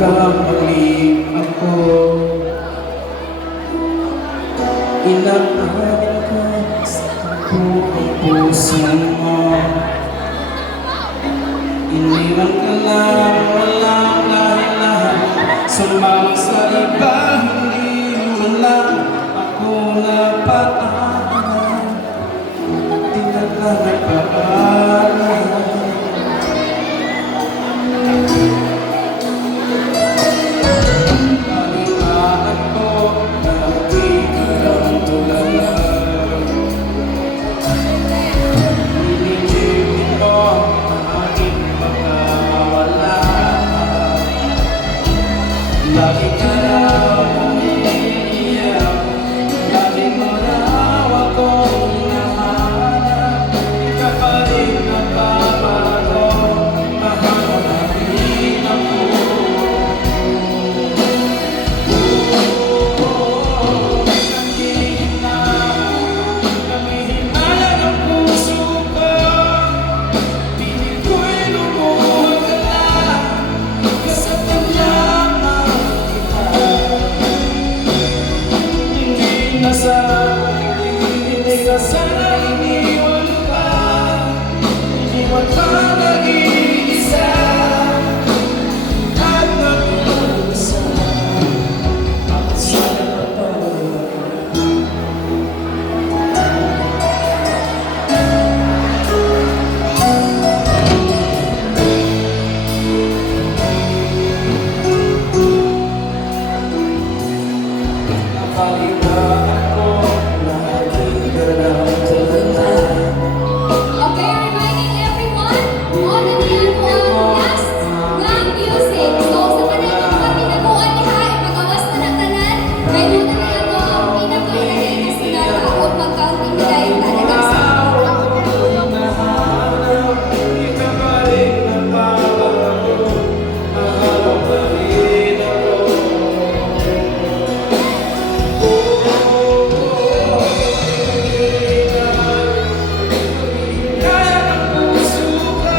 nagkamali ako. Inaamin ko sa buong puso mo. Iniwan ka lang, walang dahilan. Sumama sa iba, hindi mo lang ako napataanan. Di na lang nagpaalam. Palimaan ko na di ka lang tulala. Inisipin mo na aking makawala. Lagi ka raw umiiyak, lagi mo raw akong hinahanap. Ikaw pa rin nagbabago, mahal mo na rin ako. Nanghihinayang ang puso ko, pilit ko'y lumuhod ka lang. Kasabtan lamang kita. Hindi na sana iniwan ka. Iniwan ka nag-iisa at nag-iisa. Bakit sana napalitaan ko na di ka lang tulala. Okay, reminding everyone, on the last Black Music. So, sa kanang mga pinabuan niya, ipagawas na ng tanan, may muna na ito ang pinakaunay na sinara o pagkaunting nila yung talagang sa Ikaw pa rin nagbabago, mahal mo pa rin ako. Hinayang ang puso ko,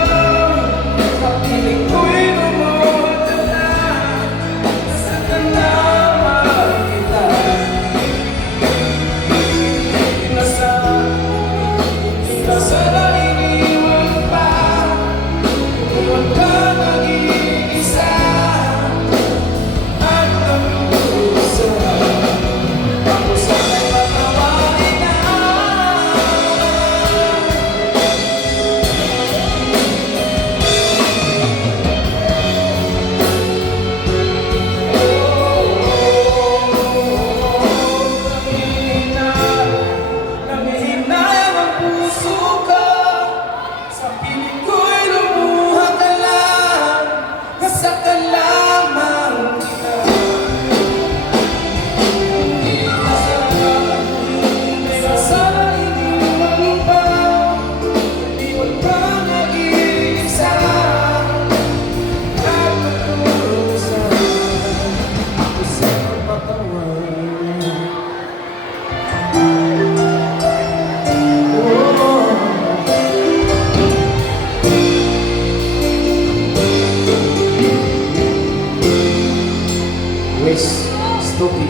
kapiling ko'y lumuhod ka lang. Nasaktan lamang kita. Di na sana iniwan pa. Iniwan ka nag-iisa at nag-usa. Ako sana'y patawarin na. Nanghihinayang ang puso ko, sa piling ko'y lumuha ka lang. Nasaktan lamang kita. Hindi na sana iniwan pa. Iniwan ka nag-iisa at nag-usa. Ako sa'yo patawarin. West Stokey.